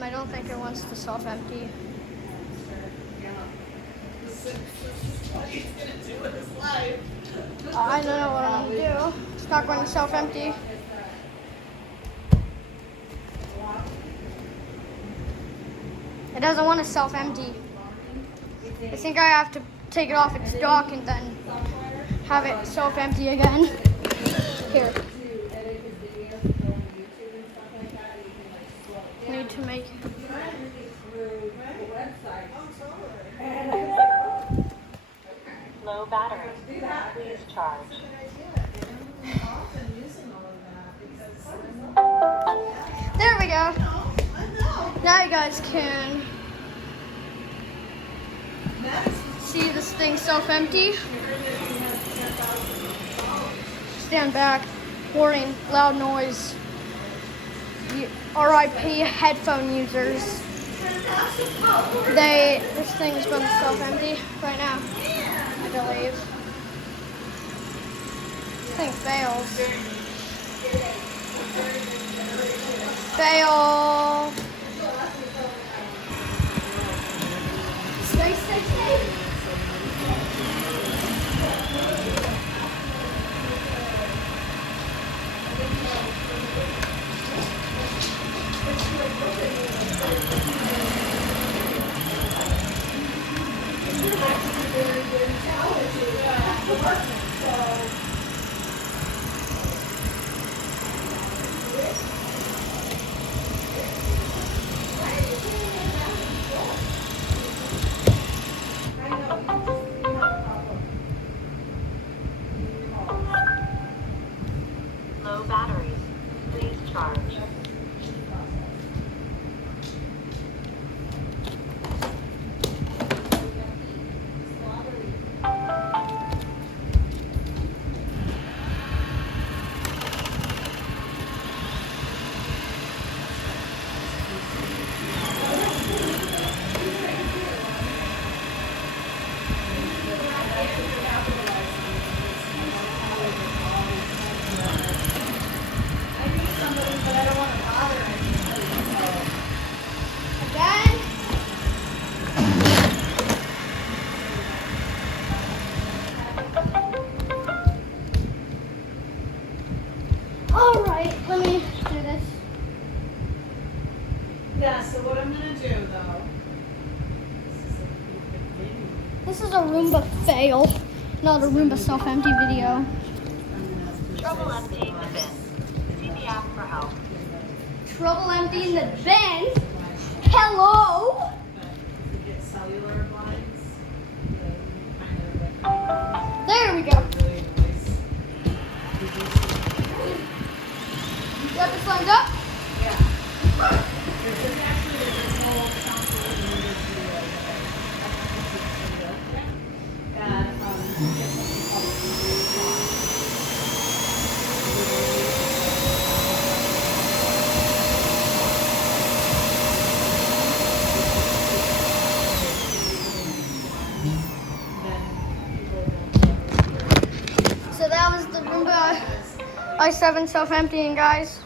I don't think it wants to self-empty. I don't know what I'm going to do. It's not going to self-empty. It doesn't want to self-empty. I think I have to take it off its dock and then have it self-empty again. Here. Need to make low battery. Please charge. There we go. Now you guys can see this thing self-empty. Stand back. Warning, loud noise. RIP headphone users. This thing is going to self-empty right now, I believe. This thing fails. Fail. Stay. Low batteries. Please charge. Alright, let me do this. Yeah, so what I'm going to do, though, This is a Roomba fail, not a Roomba self-empty video. Trouble emptying the bin. See the app for help. Trouble emptying the bin? Hello? get cellular blinds, There we go. really nice. You got this lined up? Yeah. There's a whole soundboard in this video that So that was the Roomba i7 self-emptying, guys.